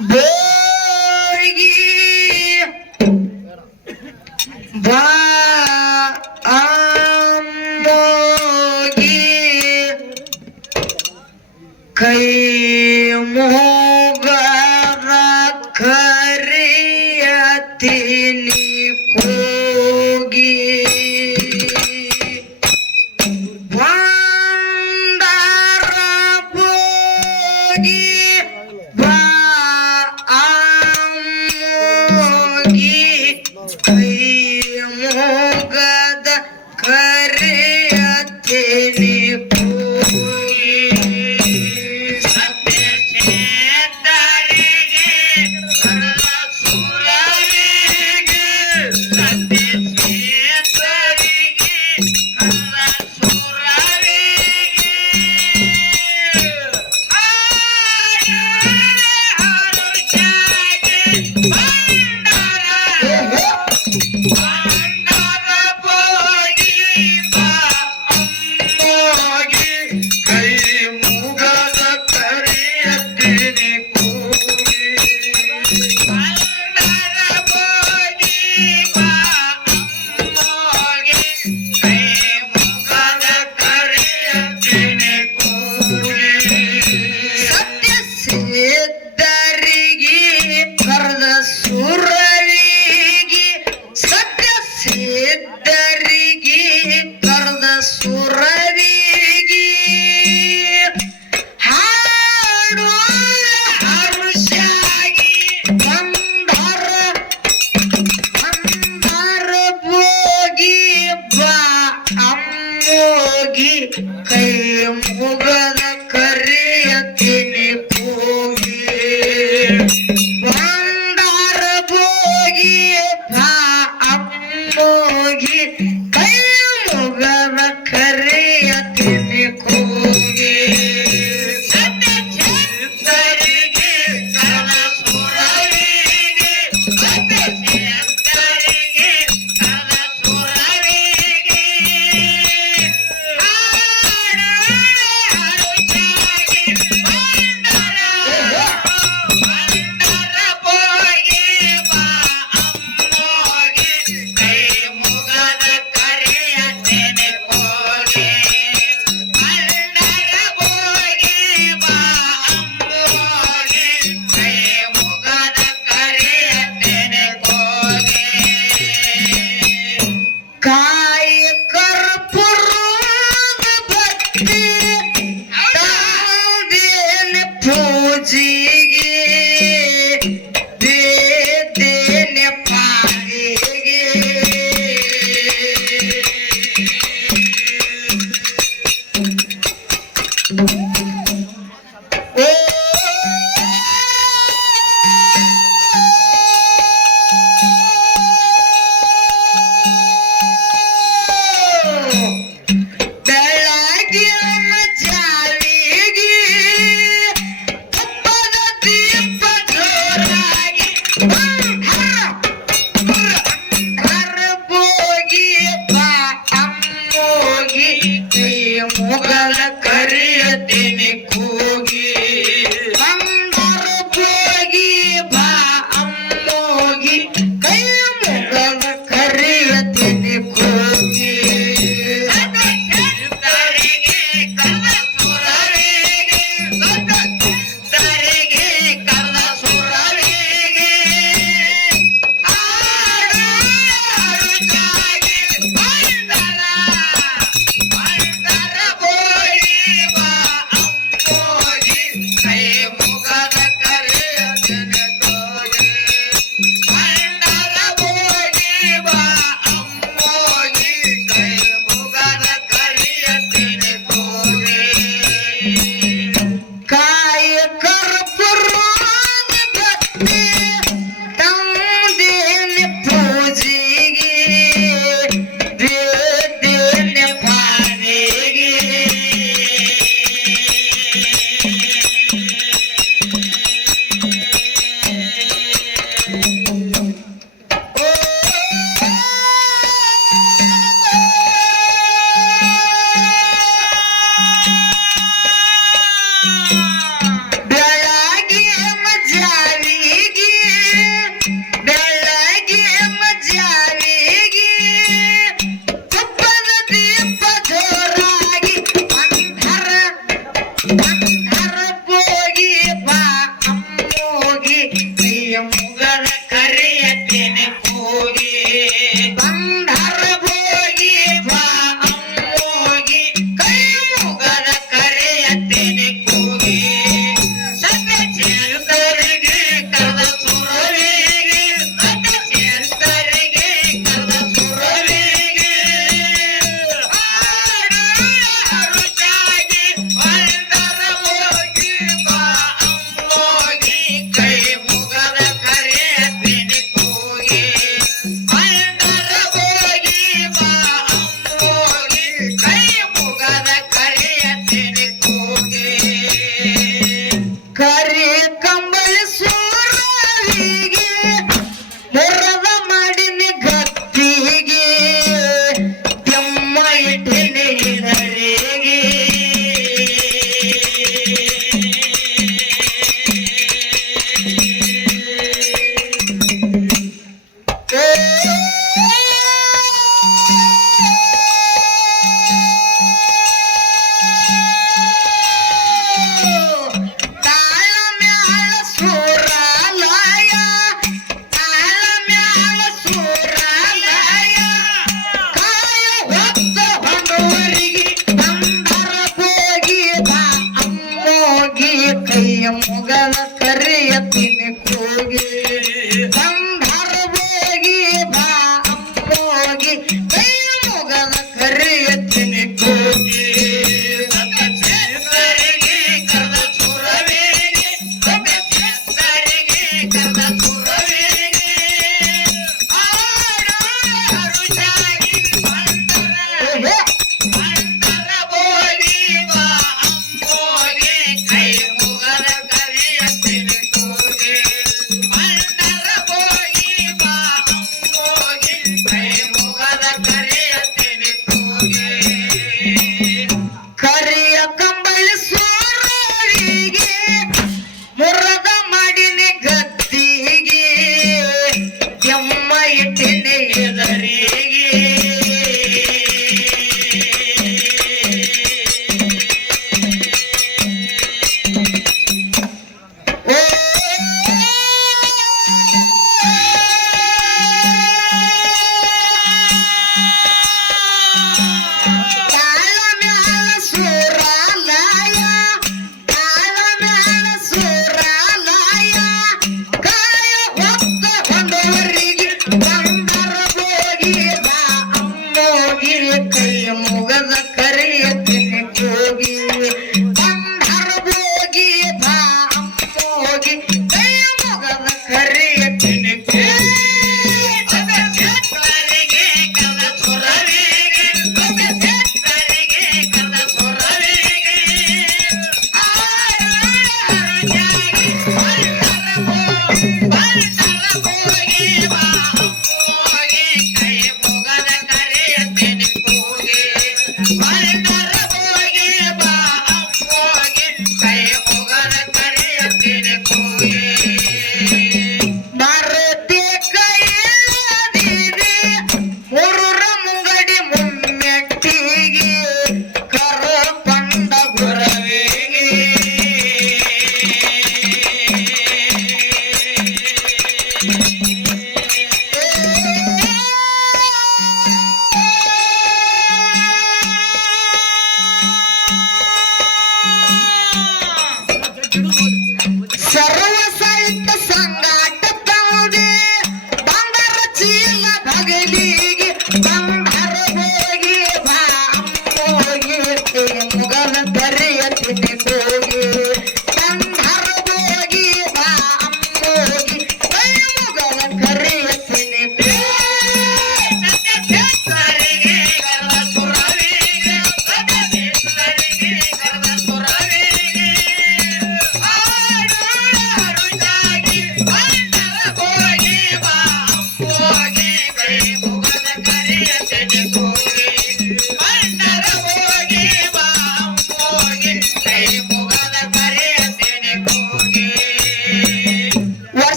बोरगी Сура!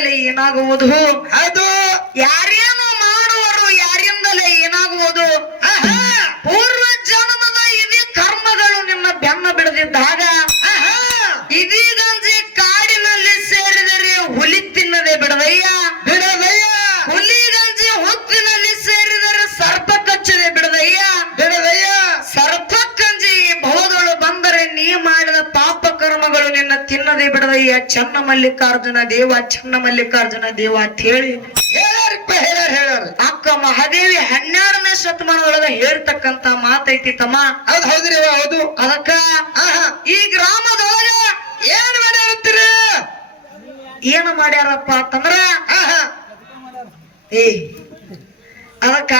ಯಾರಿಂದಲೇ ಏನಾಗುವುದು? ಅದು ಯಾರೇನು ಮಾಡುವರು ಯಾರಿಂದಲೇ ಏನಾಗುವುದು? ಮಲ್ಲಿಕಾರ್ಜುನ ದೇವ ಚನ್ನ ಮಲ್ಲಿಕಾರ್ಜುನ ದೇವ ಅಂತ ಹೇಳಿ ಅಕ್ಕ ಮಹಾದೇವಿ ಹನ್ನೆರಡನೇ ಶತಮಾನದೊಳಗ ಹೇಳ್ತಕ್ಕಂತ ಮಾತೈತಿ ತಮ್ಮ. ಅದ್ ಹೌದ್ರಿ ಹೌದು ಅದಕ್ಕ ಈ ಗ್ರಾಮದೊಳಗ ಏನ್ ಮಾಡ್ಯಾರಂತೀರಿ? ಏನ ಮಾಡ್ಯಾರಪ್ಪ ಅಂತಂದ್ರ ಏ ಅದಕ್ಕ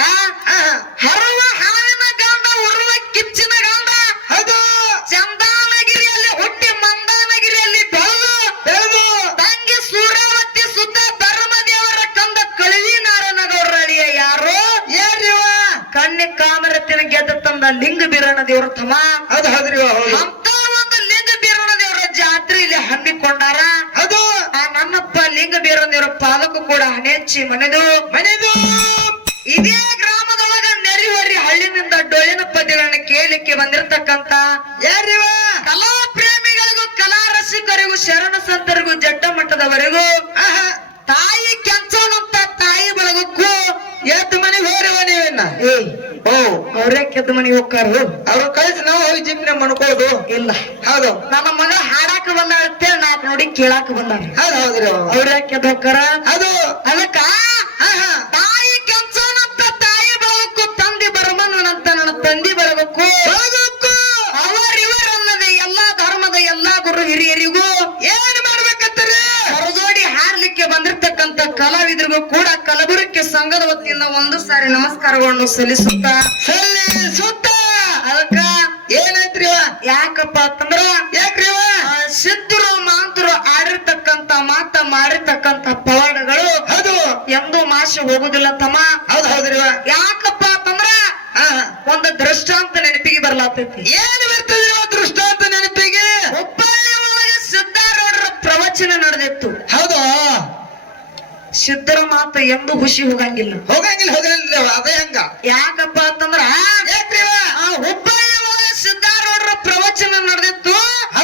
ಆಹಾ. ಹರುವ ಹಾವಿನ ಗಂಡ ಉರುವ ಕಿಚ್ಚಿನ ಲಿಂಗ ಬೀರಣ ದೇವರ ತಮ್ಮ. ಅದ ಹೌದ್ರಿ ಹೌದು. ಅಂತ ಒಂದು ಲಿಂಗ ಬೀರಣ ದೇವರ ಜಾತ್ರೆ ಇಲ್ಲಿ ಹಮ್ಮಿಕೊಂಡಾರ. ಅದು ಆ ನನ್ನಪ್ಪ ಲಿಂಗ ಬೀರಣ ದೇವರ ಪಾದಕ್ಕೂ ಕೂಡ ಹಣೆಚ್ಚಿ ಮನೆದು. ಮನೆದು. ಇದೇ ಗ್ರಾಮದೊಳಗ ನೆರಿಹೊರಿ ಹಳ್ಳಿನಿಂದ ಡೊಳ್ಳಿನ ಪದ್ಯಗಳನ್ನ ಕೇಳಲಿಕ್ಕೆ ಬಂದಿರತಕ್ಕಂತ ಕೆದ್ದ ಮನೆಗೆ ಹೋಗ್ತಾರು ಅವ್ರು ಕಳಿಸಿ ನಾವು ಹೋಗಿ ಜಿಮ್ನೆ ಮಾಡ್ಕೋದು ಇಲ್ಲ. ಹೌದು. ನಮ್ಮ ಮಗ ಹಾಡಾಕ ಬಂದಾಳ ನಾಕ್ ನೋಡಿ ಕೇಳಾಕ ಬಂದಾರ. ಹೌದು ಹೌದ್ರಿ ಅವ್ವ. ಯಾಕೆ ಹೋಗ್ತಾರ ಅದು ಅದಕ್ಕ ಬಂದಿರತಕ್ಕಂತ ಕಲಾವಿದರಿಗೂ ಕೂಡ ಕಲಬುರಕ್ಕೆ ಸಂಘದ ವತಿಯಿಂದ ಒಂದು ಸಾರಿ ನಮಸ್ಕಾರಗಳನ್ನು ಸಲ್ಲಿಸುತ್ತ ಸಲ್ಲಿಸುತ್ತ. ಅದಕ್ಕ ಏನಾಯ್ತ್ರಿ ಯಾಕಪ್ಪ ಅಂತಂದ್ರ ಯಾಕ್ರಿ ಅವ್ವ? ಆ, ಸಿದ್ಧರು ಮಾಂತರು ಆಡಿರ್ತಕ್ಕಂತ ಮಾತ ಮಾಡಿರ್ತಕ್ಕಂತ ಪವಾಡಗಳು ಅದು ಎಂದೂ ಮಾಸಿ ಹೋಗುದಿಲ್ಲ ತಮ್ಮ. ಹೌದ್ ಹೌದ್ರಿ ಅವ್ವ. ಯಾಕಪ್ಪ ಅಂತಂದ್ರ ಒಂದು ದೃಷ್ಟಾಂತ ನೆನಪಿಗೆ ಬರ್ಲಾತೈತಿ. ಏನು ಬರ್ತದ್ರಿ ದೃಷ್ಟಾಂತ ನೆನಪಿಗೆ? ಹುಬ್ಬಳ್ಳಿ ಒಳಗೆ ಸಿದ್ಧಾರೂಢರ ಪ್ರವಚನ ನಡೆದಿತ್ತು. ಸಿದ್ಧರ ಮಾತ ಎಂದು ಖುಷಿ ಹೋಗಂಗಿಲ್ಲ. ಹೋಗಂಗಿಲ್ಲ ಹೋಗಂಗಿಲ್ಲ ಅದೇ ಹಂಗ. ಯಾಕಪ್ಪ ಅಂತಂದ್ರ ಹುಬ್ಬಳ್ಳಿ ಸಿದ್ಧಾರೂಢರ ಪ್ರವಚನ ನಡೆದಿತ್ತು.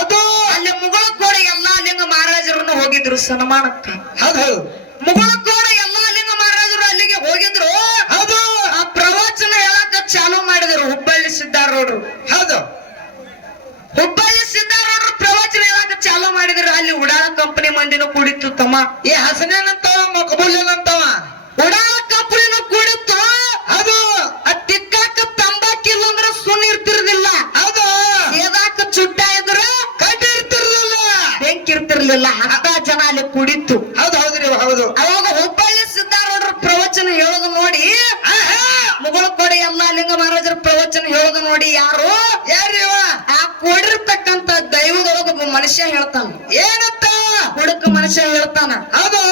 ಅದು ಅಲ್ಲಿ ಮುಗಳಕೋಡ ಎಲ್ಲಾ ಲಿಂಗ ಮಹಾರಾಜರನ್ನು ಹೋಗಿದ್ರು ಸನ್ಮಾನಕ್ಕ. ಹೌದು ಹೌದು. ಮುಗಳಕೋಡ ಎಲ್ಲಾ ಲಿಂಗ ಮಹಾರಾಜರು ಅಲ್ಲಿಗೆ ಹೋಗಿದ್ರು. ಹೌದು. ಆ ಪ್ರವಚನ ಹೇಳಕ ಚಾಲೂ ಮಾಡಿದ್ರು ಹುಬ್ಬಳ್ಳಿ ಸಿದ್ಧಾರೂಢರು. ಹೌದು. ಹುಬ್ಬಳ್ಳಿ ಮಾಡಿದ್ರು ಅಲ್ಲಿ ಉಡಾಳ ಕಂಪನಿ ಮಂದಿನೂ ಕೂಡಿತ್ತು ತಮ್ಮ. ಈ ಹಸನೇನಂತವ ಮಕಬೂಲ್ಯನಂತವ ಉಡಾಳ ಕಂಪನಿನೂ ಕೂಡಿತ್ತು? ಅದು ಆ ತಿಕ್ಕಾಕ ತಂಬಾಕಿಲ್ಲ ಅಂದ್ರೆ ಸುನ್ ಇರ್ತಿರ್ಲಿಲ್ಲ. ಅದು ಸೇದಾಕ ಚುಟ್ಟ ಇದ್ರ ಕಟ್ಟಿ ಇರ್ತಿರ್ಲಿಲ್ಲ. ಬೆಂಕಿ ಇರ್ತಿರ್ಲಿಲ್ಲ. ಅಂತ ಜನ ಅಲ್ಲಿ ಕೂಡಿತ್ತು. ಹೌದು ಹೌದ್ರಿ ಹೌದು. ಅವಾಗ ಹುಬ್ಬಳ್ಳಿ ಸಿದ್ಧಾರೂಢರ ಪ್ರವಚನ ಹೇಳೋದು ನೋಡಿ. ಮುಗುಳ ಕೊಡಿ ಎಲ್ಲ ಲಿಂಗ ಮಹಾರಾಜರ ಪ್ರವಚನ ಹೇಳೋದು ನೋಡಿ. ಯಾರು ಯಾರ್ರಿ ಅವ್ವ? ಆ ಕೂಡಿರ್ತಕ್ಕಂತ ದೈವದೊಳಗ ಒಬ್ಬ ಮನುಷ್ಯ ಹೇಳ್ತಾನ. ಏನಂತ ಹುಡುಕ ಮನುಷ್ಯ ಹೇಳ್ತಾನ. ಅದು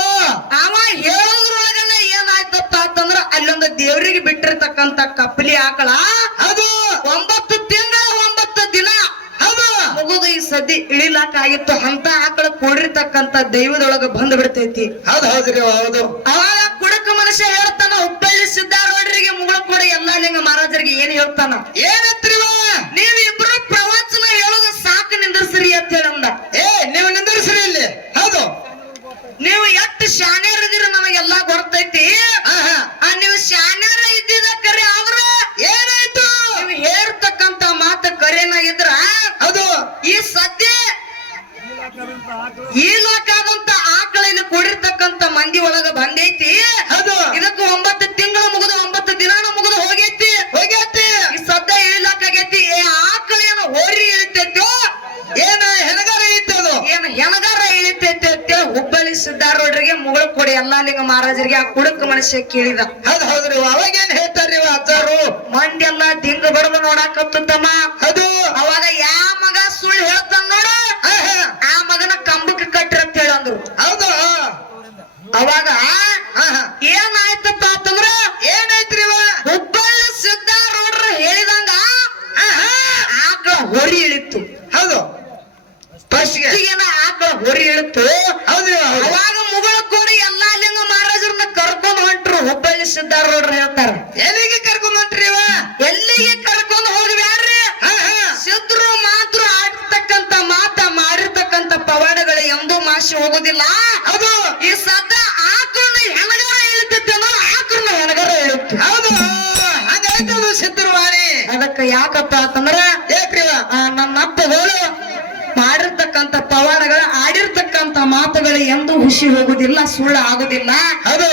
ಅವ ಹೇಳೋದ್ರೊಳಗನ ಏನಾಯ್ತಪ್ಪ ಅಂತಂದ್ರ ಅಲ್ಲೊಂದು ದೇವ್ರಿಗೆ ಬಿಟ್ಟಿರ್ತಕ್ಕಂತ ಕಪ್ಲಿ ಆಕಳ ಅದು ಒಂಬತ್ತು ತಿಂಗಳ ಒಂಬತ್ತು ದಿನ ಅದು ಮುಗುದು ಈ ಸದ್ದಿ ಇಳಿಲಾಕ ಆಗಿತ್ತು ಅಂತ ಆಕಳ ಕೂಡಿರ್ತಕ್ಕಂತ ದೈವದೊಳಗ ಬಂದ್ ಬಿಡ್ತೈತಿ. ಹೌದು ಹೌದ್ರಿ ಹೌದು. ಅವಾಗ ಕುಡಕ ಮನುಷ್ಯ ಹೇಳ್ತಾನ ಹುಬ್ಬಳ್ಳಿ ಸಿದ್ಧಾರೂಢರಿಗೆ ಮುಗಳ ಕೂಡ ಎಲ್ಲಾ ನಿಂಗ ಮಹಾರಾಜರಿಗೆ ಏನ್ ಹೇಳ್ತಾನ? ಏನತ್ರಿವ? ನೀವಿಬ್ರು ಪ್ರವಚನ ಹೇಳೋದು ಸಾಕು ನಿಂದ್ರಸ್ರಿ ಅಂತ ಹೇಳಂದ ಏ ನೀವು ನಿಂದಿರ್ಸ್ರಿ ಇಲ್ಲಿ ಹೌದು ನೀವು ಎಷ್ಟು ಶಾನೆ ನಮಗೆಲ್ಲಾ ಗೊತ್ತೈತಿ? ನೀವು ಶಾಣ್ಯರ ಇದ್ದಿದ ಕರೆ ಆದ್ರ ಏನಾಯ್ತು ನೀವು ಹೇಳ್ತಕ್ಕಂತ ಮಾತು ಕರೆನ ಇದ್ರ ಹೌದು ಈ ಸದ್ಯ ಈ ಲೋಕಾದಂತ ಆಕಳ ಇಲ್ಲಿ ಕೂಡಿರ್ತಕ್ಕಂತ ಮಂದಿ ಒಳಗ ಬಂದೈತಿ ಹೌದು ಇದಕ್ಕೆ ಒಂಬತ್ತು ತಿಂಗಳು ಮುಗಿದು ಒಂಬತ್ತು ದಿನಾನು ಮುಗಿದು ಹೋಗೈತಿ ಹೋಗ್ಯಾತಿ ಈ ಸದ್ಯ ಇಳಿಲಾಕಾಗೈತಿ ಏ ಆಕಳ ಏನು ಹೋರಿ ಇಳಿತೈತೋ ಏನ ಹೆಣಗಾರ ಐತೆ ಅದು ಏನ್ ಹೆಣಗಾರ ಇಳಿತೈತೆ ಅಂತೇಳಿ ಹುಬ್ಬಳ್ಳಿ ಸಿದ್ಧಾರೂಢರಿಗೆ ಮುಗಳ ಕೊಡಿ ಎಲ್ಲಾ ಲಿಂಗ ಮಹಾರಾಜರಿಗೆ ಆ ಕುಡುಕ ಮನುಷ್ಯ ಕೇಳಿದ. ಹೌದು ಹೌದ್ರಿ ಅವಾಗ ಅವಾಗೇನ್ ಹೇಳ್ತಾರ್ರಿ ಅಜ್ಜಾರು? ಮಂಡೆಲ್ಲ ದಿಂಗ ಬಡದು ನೋಡಾಕ ತಮ್ಮ ಹೌದು ಅವಾಗ ಯಾ ಮಗ ಸುಳ್ಳು ಹೇಳ್ತಾನ ನೋಡ. ಆ ಮಗನ ಕಂಬಕ್ಕೆ ಕಟ್ಟ್ರಿ ಅಂತ ಹೇಳಂದ್ರು ಹೌದು ಅವಾಗ ಏನಾಯ್ತಪ್ಪ ಅಂತಂದ್ರ ಏನಾಯ್ತ್ರಿ? ಹುಬ್ಬಳ್ಳಿ ಸಿದ್ಧಾರೂಢರು ಹೇಳಿದಂಗ ಆಕಳ ಹೊರಿ ಇಳಿತು ಹೌದು. ಫಸ್ಟ್ ಏನ ಆಕಳ ಹೊರಿ ಇಳಿತು ಎಲ್ಲಿಗೆ ಕರ್ಕೊಂಡ್ ಹೊಂಟ್ರಿ? ಎಲ್ಲಿಗೆ ಕರ್ಕೊಂಡು ಹೋಗ್ಬ್ಯಾಡ್ರಿ ಶತ್ರು ಮಾತ್ರ ಆಡ್ತಕ್ಕಂತ ಮಾತ ಮಾಡಿರ್ತಕ್ಕಂತ ಪವಾಡಗಳು ಎಂದೂ ಮಾಸಿ ಹೋಗುದಿಲ್ಲ. ಹೌದು. ಈ ಸದ್ದ ಆಕ್ರನ್ನ ಹೆಣಗರ ಇಳಿತೈತೇನೋ ಆಕ್ರನ್ನ ಹೆಣಗರ ಹೇಳುತ್ತೆ ಹೌದು. ಹಂಗಾಯ್ತದು ಸಿದ್ಧರ್ವಾಣಿ ಅದಕ್ಕೆ ಯಾಕಪ್ಪ ಅಂತಂದ್ರ ಏಕ್ರಿವ ನನ್ನ ಅಪ್ಪಗಳು ಮಾಡಿರ್ತಕ್ಕಂತ ಪವಾಡಗಳು ಆಡಿರ್ತಕ್ಕಂತ ಮಾತುಗಳು ಖುಷಿ ಹೋಗುದಿಲ್ಲ ಸುಳ್ಳು ಆಗುದಿಲ್ಲ. ಹೌದು.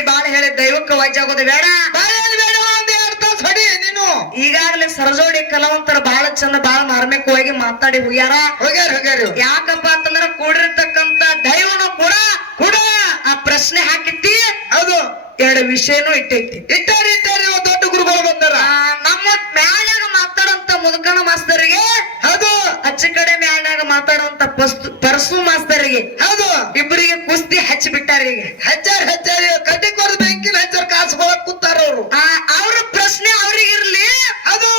ಬಾಳ ಹೇಳಿ ದೈವಕ್ಕೆ ವಾಜ್ಯ ಆಗೋದು ಬೇಡ. ಈಗಾಗಲೇ ಸರಜೋಡಿ ಕಲಾವಂತರ ಬಹಳ ಚಂದ ಬಹಳ ಮಾರ್ಮಿಕವಾಗಿ ಮಾತಾಡಿ ಹೋಗ್ಯಾರ. ಹೋಗ್ಯಾರ ಹೋಗ್ಯಾರ. ಯಾಕಪ್ಪ ಅಂತಂದ್ರ ಕೂಡಿರ್ತಕ್ಕಂತ ದೈವನು ಕೂಡ ಕೂಡ ಆ ಪ್ರಶ್ನೆ ಹಾಕಿತ್ತಿ ಹೌದು. ಎರಡು ವಿಷಯನೂ ಇಟ್ಟೈತಿ. ಇಟ್ಟಾರಿ ಇಟ್ಟಾರಿ ದೊಡ್ಡ ಗುರುಗಳು ಬಂದಾರ. ನಮ್ಮ ಮ್ಯಾಲಾಗ ಮುದುಕಣ ಮಾಸ್ತರಿಗೆ? ಹೌದು. ಅಚ್ಚ ಕಡೆ ಮ್ಯಾಲಾಗ ಮಾತಾಡುವಂತ ಪರಸು ಮಾಸ್ತರಿಗೆ. ಹೌದು. ಇಬ್ಬರಿಗೆ ಕುಸ್ತಿ ಹಚ್ಚಿ ಬಿಟ್ಟಾರ ಈಗ. ಹಚ್ಚಾರ ಹಚ್ಚಾರ ಕಡ್ಡಿ ಕೊರ ಬ್ಯಾಂಕಿನ ಹಚ್ಚಾರ ಕಾಸು ಹೋಗಕ್ ಕೂತಾರ ಅವ್ರು. ಆ, ಅವ್ರ ಪ್ರಶ್ನೆ ಅವ್ರಿಗಿರ್ಲಿ. ಅದು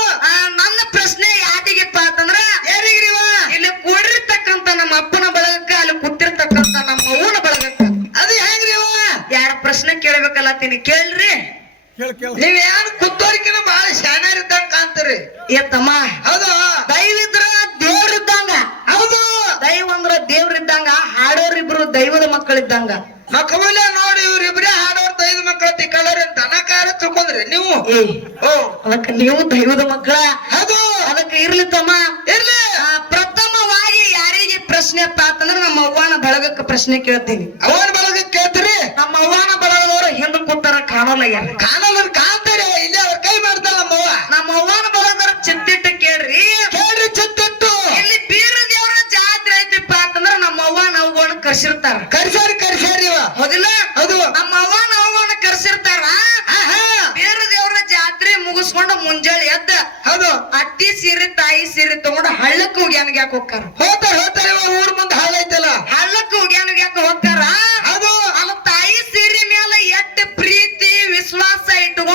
ನನ್ನ ಪ್ರಶ್ನೆ ಯಾರಿಗಿಪ್ಪ ಅಂತಂದ್ರ ಯಾರಿಗ್ರಿವ ಇಲ್ಲಿ ಕೂಡಿರ್ತಕ್ಕಂತ ನಮ್ಮ ಅಪ್ಪನ ಬಳಗಕ್ಕ ಅಲ್ಲಿ ಕೂತಿರ್ತಕ್ಕಂತ ನಮ್ಮ ಅವ್ವನ ಬಳಗಕ್ಕ. ಅದು ಹೆಂಗ್ರಿವ ಯಾರ ಪ್ರಶ್ನೆ ಕೇಳ್ಬೇಕಲ್ಲತ್ತೀನಿ ಕೇಳ್ರಿ. ನೀವ್ ಏನ್ ಕುತ್ತೋರಿಕಿನ ಬಹಳ ಶಾನ್ಯಾರ ಇದ್ದಂಗ ಕಾಣ್ತೀರಿ? ಏ ತಮ್ಮ ಹೌದು. ದೈವಿದ್ರ ದೇವ್ರಿದ್ದಂಗ. ಹೌದು. ದೈವ ಅಂದ್ರ ದೇವ್ರಿದ್ದಂಗ ಹಾಡೋರಿಬ್ರು ದೈವದ ಮಕ್ಕಳಿದ್ದಂಗ. ಮಕ್ಕಬಲ್ಲ ನೋಡಿ ಇವ್ರಿಬ್ರೇ ಹಾಡೋರ್ ದೈವದ ಮಕ್ಕಳ ತಿಕ್ಕಳವ್ರಿ ಅಂತ ಅನಕಾರ ತಿಳ್ಕೊಂಡ್ರಿ ನೀವು. ಏ ಓ. ಅದಕ್ಕ ನೀವು ದೈವದ ಮಕ್ಕಳ? ಹೌದು. ಅದಕ್ಕ ಇರ್ಲಿ ತಮ್ಮ. ಇರ್ಲಿ. ಪ್ರಥಮವಾಗಿ ಯಾರಿಗೆ ಪ್ರಶ್ನೆ ಪಾತಂದ್ರ ನಮ್ಮ ಅವ್ವನ ಬಳಗಕ್ಕೆ ಪ್ರಶ್ನೆ ಕೇಳ್ತೀನಿ. ಅವನ ಬಳಗ ಕೇಳ್ತೀರಿ? ಕೂತಾರ ಕಾಣಲ್ಲ ಯಾರು? ಕಾಣಲ್ಲ ಕಾಣ್ತಾರೆ. ಇಲ್ಲಿ ಅವ್ರ ಕೈ ಮಾಡ್ತಾಳ ನಮ್ಮವ್ವ. ನಮ್ಮ ಅವ್ವನ ಬಳಗದವ್ರ ಚಿತ್ತಿಟ್ಟು ಕೇಳ್ರಿ. ಕೇಳ್ರಿ ಚಿತ್ತಿಟ್ಟು ಇಲ್ಲಿ ಬೀರ ದೇವರ ಜಾತ್ರೆ ಐತಿಪ್ಪ ಅಂತಂದ್ರ ನಮ್ಮ ಅವ್ವ ನವ್ಗೋಣ ಕರ್ಸಿರ್ತಾರ. ಕರ್ಸಾರಿ ಕರ್ಸಾರಿ ಇವ. ಹೌದಿಲ್ಲ? ಹೌದು. ನಮ್ಮ ಅವ್ವ ನವ್ಗೋಣ ಕರ್ಸಿರ್ತಾರ ಬೀರ ದೇವರ ಜಾತ್ರೆ ಮುಗಿಸ್ಕೊಂಡು ಮುಂಜಾನೆ ಎದ್ದ ಹೌದು. ಅತ್ತಿ ಸೀರೆ ತಾಯಿ ಸೀರೆ ತಗೊಂಡು ಹಳ್ಳಕ್ಕೆ ಹೋಗ್ಯಾನ ಯಾಕೆ ಹೋಗ್ತಾರ? ಹೋಗ್ತಾರ ಹೋಗ್ತಾರ ಇವ. ಊರ್ ಮುಂದೆ ಹಾಳೈತಲ್ಲ ಹಳ್ಳಕ್ಕೆ ಹೋಗ್ಯಾನ ಯಾಕೆ ಹೋಗ್ತಾರ? ಪ್ರೀತಿ ವಿಶ್ವಾಸ ಇಟ್ಟುಕೊಂಡು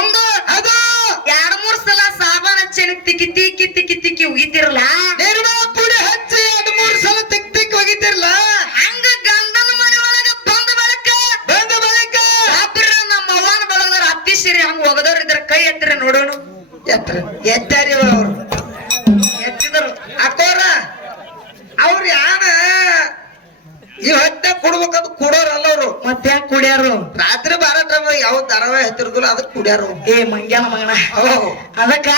ಅದಕ್ಕೆ ಏ ಮಂಗ್ಯಾನ ಮಗನ. ಅದಕ್ಕ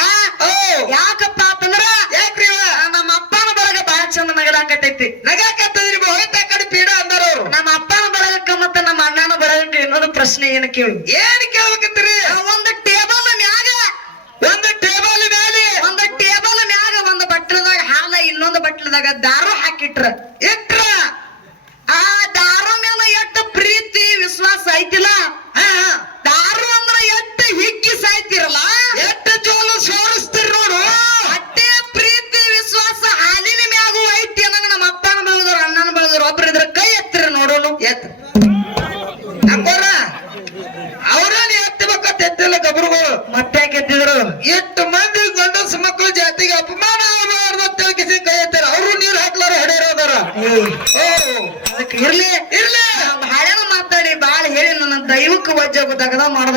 ಯಾಕಪ್ಪ ಅಂತಂದ್ರ ಯಾಕ್ರಿ ನಮ್ಮ ಅಪ್ಪನ ಬಳಗ ಬಹಳ ಚಂದ ನಗಲಾಕತೈತಿ ನಗಾಕತ್ತದ್ರಿ ಹೋಯ್ತ ಕಡೆ ಪೀಡ ಅಂದಾರ ಅವ್ರು? ನಮ್ಮ ಅಪ್ಪನ ಬಳಗಕ್ಕ ಮತ್ತೆ ನಮ್ಮ ಅಣ್ಣನ ಬಳಗಕ್ಕ ಇನ್ನೊಂದು ಪ್ರಶ್ನೆ ಏನು ಕೇಳು? ಏನ್ ಕೇಳ್ಬೇಕತ್ತೀರಿ? ಆ, ಒಂದು ಟೇಬಲ್ ಮ್ಯಾಗ ಒಂದು ಟೇಬಲ್ ಮ್ಯಾಲೆ? ಒಂದು ಟೇಬಲ್ ಮ್ಯಾಗ ಒಂದು ಬಟ್ಲದಾಗ ಹಾಲ ಇನ್ನೊಂದು ಬಟ್ಲದಾಗ ದಾರು ಹಾಕಿಟ್ರ. ಇಟ್ರ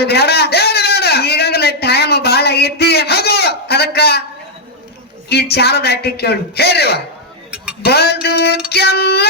ಮಾಡೋದು ಬೇಡ. ಈಗಾಗಲೇ ಟೈಮ್ ಬಹಳ ಐತಿ. ಅದು ಅದಕ್ಕ ಈ ಚಾರದ ಅಟ್ಟಿ ಕೇಳು. ಹೇಳಿವ ಬದುಕೆಲ್ಲ